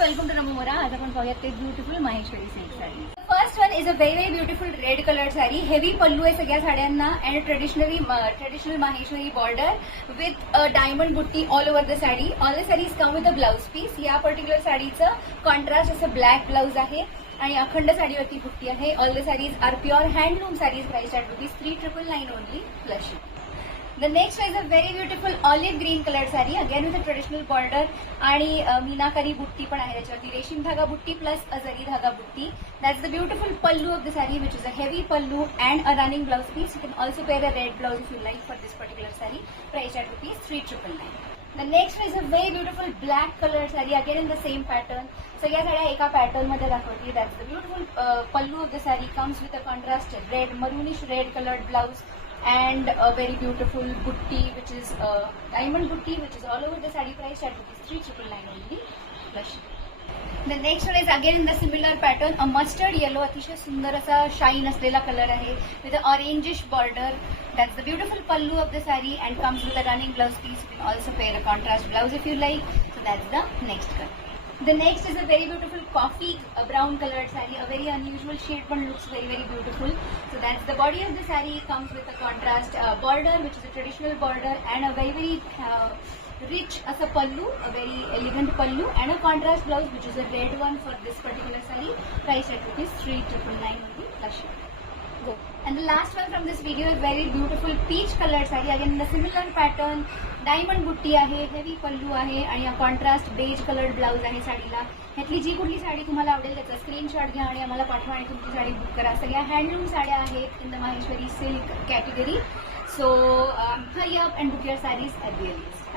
Welcome to नमोरा. आज आपण पाहूयात ते beautiful Maheshwari silk sari. First one is a very beautiful red colour sari. Heavy pallu आहे सगळ्या साड्यांना and traditional Maheshwari border with diamond butti all over the sari. All the saris come with a blouse piece. या particular साडीचं contrast असं ब्लॅक ब्लाउज आहे आणि अखंड साडीवरती बुट्टी आहे. All the saris are pure handloom saris price at ₹3999 only plus. The next is a very beautiful olive green colored saree, again with a traditional border आणि मीनाकारी बुट्टी पण आहे त्याच्यावरती. रेशीम धागा बुट्टी प्लस अ जरी धागा बुट्टी. That's the beautiful pallu of the saree, which is a heavy pallu and a running blouse piece. You can also pair a red blouse if you like for this particular saree. Price at ₹3999. The next is a very beautiful black colored saree, again in the same pattern. सगळ्या साड्या एका pattern मध्ये दाखवते. That's the beautiful pallu of the saree, comes with a contrast red, maroonish red colored blouse. And a very beautiful butti, which is diamond butti, which is all over the saree, price at ₹3999 only plus. The next one is again in the similar pattern, a mustard yellow, अतिशय सुंदर असा shine असलेला colour आहे with a orangish border. That's the beautiful pallu of the saree and comes with a running blouse piece. You can also pair a contrast blouse if you like. So that's the next one. The next is a very beautiful coffee brown colored saree, a very unusual shade but looks very beautiful. So that's the body of the saree, comes with a contrast border, which is a traditional border, and a very rich as a pallu, a very elegant pallu, and a contrast blouse, which is a red one for this particular saree. Price at ₹3999 only plus shipping. And the last one from this video is very beautiful peach colored saree, again in a similar pattern. Diamond बुट्टी आहे, heavy pallu आहे आणि contrast beige coloured blouse आहे साडीला. ह्यातली जी कुठली साडी तुम्हाला आवडेल त्याचा screenshot घ्या आणि आम्हाला पाठवा आणि तुमची साडी बुक करा. सगळ्या हँडलूम साड्या आहेत in the Maheshwari silk category. So hurry up and book your sarees at the earliest.